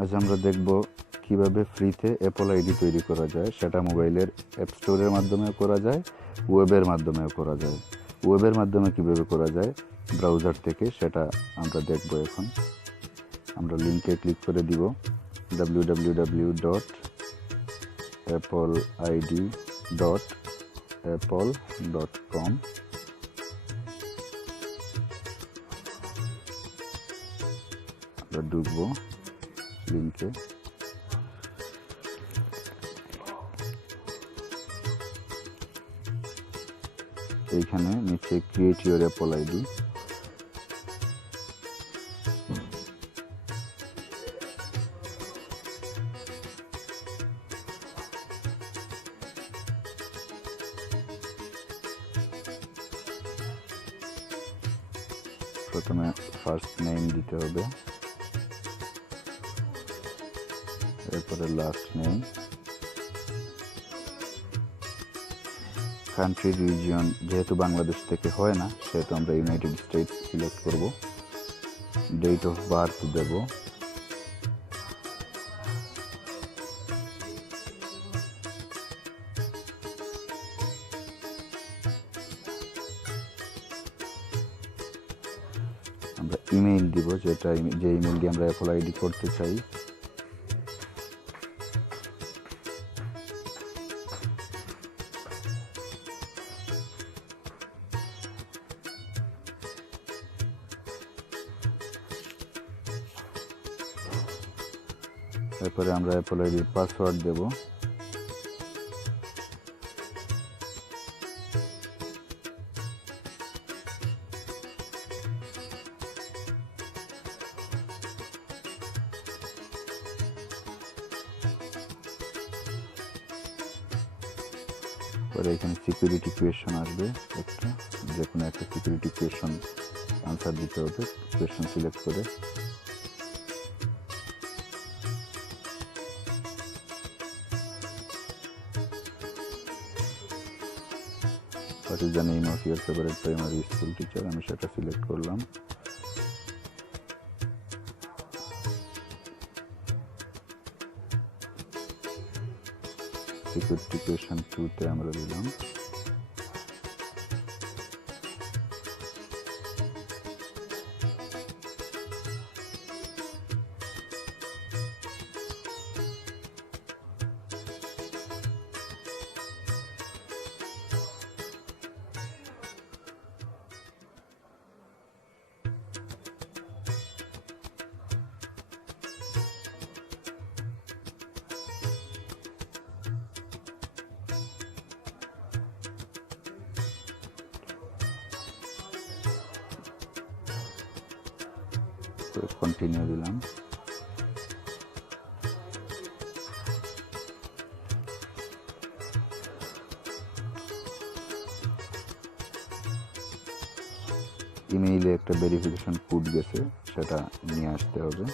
আজ আমরা দেখব কিভাবে ফ্রিতে অ্যাপল আইডি তৈরি করা যায়। সেটা মোবাইলের অ্যাপ স্টোরের মাধ্যমেও করা যায়, ওয়েবের মাধ্যমেও করা যায়। ওয়েবের মাধ্যমে কিভাবে করা যায় ব্রাউজার থেকে, সেটা আমরা দেখব এখন। আমরা লিঙ্কে ক্লিক করে দিব www.appleid.apple.com। আমরা ঢুকবো লিঙ্কে। এইখানে নিচে ক্রিয়েট ইউর অ্যাপল আইডি, প্রথমে ফার্স্ট নেম দিতে হবে, এরপরে লাস্ট নেম, কান্ট্রি রিজিয়ন যেহেতু বাংলাদেশ থেকে হয় না সেহেতু আমরা ইউনাইটেড স্টেটস সিলেক্ট করব। ডেট অফ বার্থ দেব, আমরা ইমেইল দিব, যে ইমেইল দিয়ে আমরা অ্যাপল আইডি করতে চাই। এরপরে আমরা অ্যাপল আইডির পাসওয়ার্ড দেব। পরে এখানে সিকিউরিটি কোয়েশ্চন আসবে, যে কোনো একটা সিকিউরিটি কোয়েশ্চন আনসার দিতে হবে, কোয়েশ্চন সিলেক্ট করে। What is the name of your favourite primary school teacher, আমি সেটা সিলেক্ট করলাম। সিকিউরিটি কোয়েশ্চন 2-তে আমরা দিলাম। কন্টিনিউ দিলাম। ইমেইলে একটা ভেরিফিকেশন কোড গেছে, সেটা নিয়ে আসতে হবে।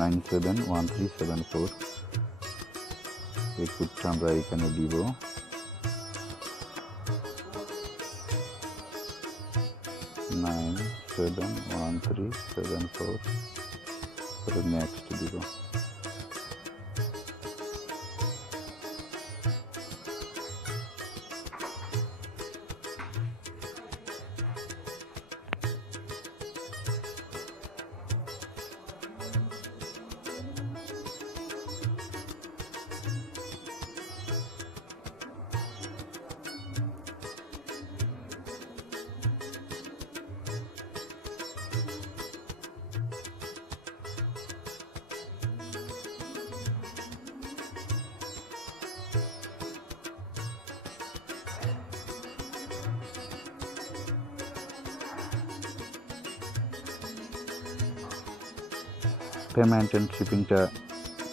নাইন 971374 এই কোডটা আমরা এখানে দিব। নাইন 971374 নেক্সট দিব। পেমেন্ট অ্যান্ড শিপিংটা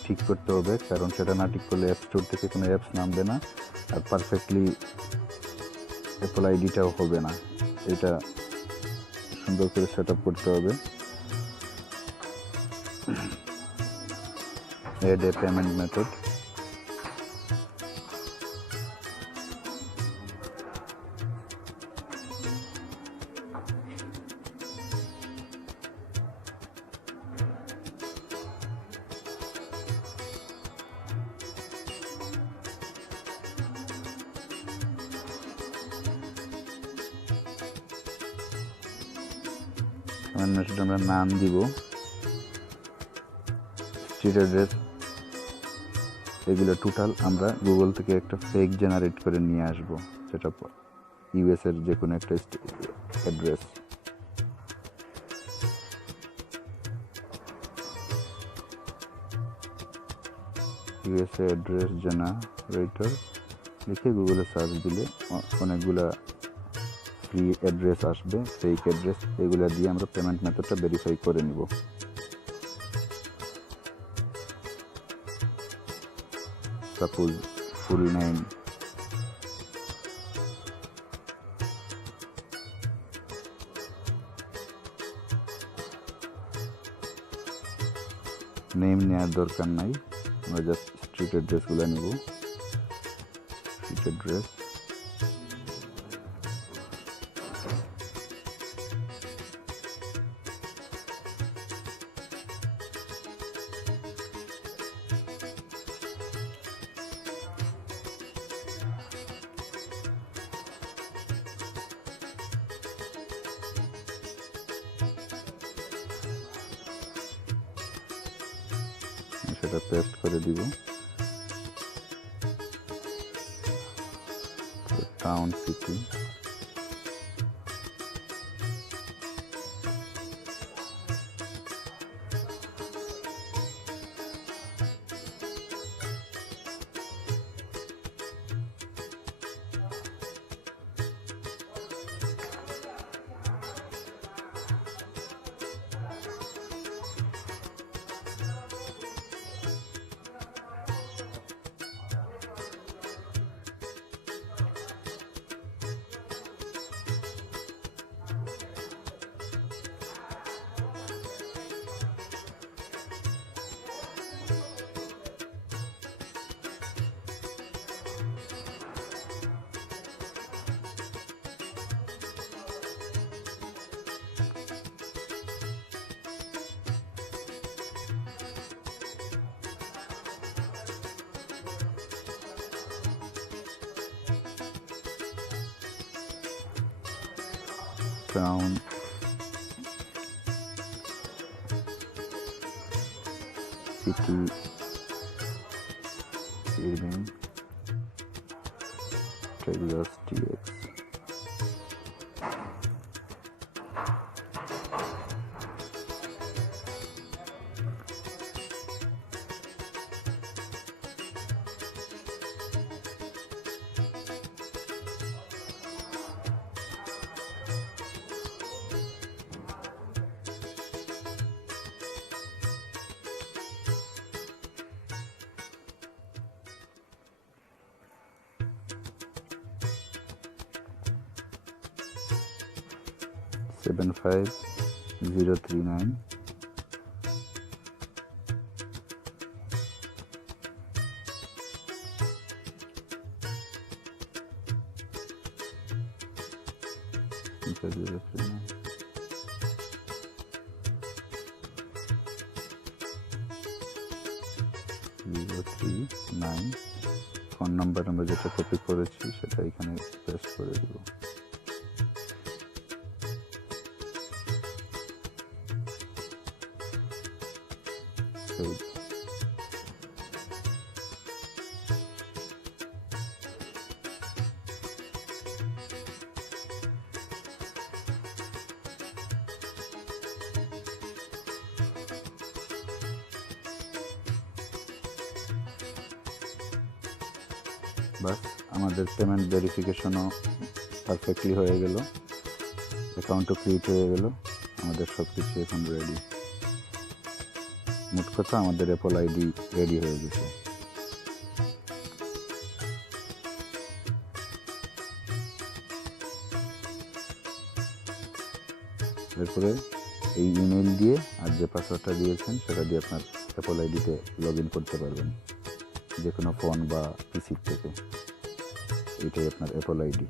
ঠিক করতে হবে, কারণ সেটা না ঠিক করলে অ্যাপ স্টোর থেকে কোনো অ্যাপস নামবে না, আর পারফেক্টলি অ্যাপল আইডিটাও হবে না। এটা সুন্দর করে সেট আপ করতে হবে। Add a payment method, payment method আমরা নাম দিব, স্ট্রিট অ্যাড্রেস, এগুলো টোটাল আমরা গুগল থেকে একটা ফেক জেনারেট করে নিয়ে আসবো, সেটা ইউএস এর যে কোনো একটা অ্যাড্রেস। ইউএসএ অ্যাড্রেস জেনারেটর লিখে গুগলে সার্চ দিলে অনেকগুলা ফ্রি অ্যাড্রেস আসবে, ফেক অ্যাড্রেস, এগুলো দিয়ে আমরা পেমেন্ট মেথডটা ভেরিফাই করে নিব। সাপোজ ফুল নেম, নেম নেওয়ার দরকার নাই, আমরা জাস্ট স্ট্রিট অ্যাড্রেসগুলো নিব। স্ট্রিট অ্যাড্রেস, সেটা পেস্ট করে দিব। Town, city, town, city, Irving, Texas, TX. Seven 5039, phone number আমরা যেটা কপি করেছি সেটা এখানে পেস্ট করে দিব। বাস আমাদের পেমেন্ট ভেরিফিকেশনও পারফেক্টলি হয়ে গেল, অ্যাকাউন্টও ক্রিয়েট হয়ে গেল, আমাদের সব কিছু এখন রেডি। মোট কথা আমাদের অ্যাপল আইডি রেডি হয়ে গেছে। এরপরে এই ইমেল দিয়ে আর যে পাসওয়ার্ডটা দিয়েছেন সেটা দিয়ে আপনার অ্যাপল আইডিতে লগ ইন করতে পারবেন যে কোনো ফোন বা পিসির থেকে। এটাই আপনার অ্যাপল আইডি।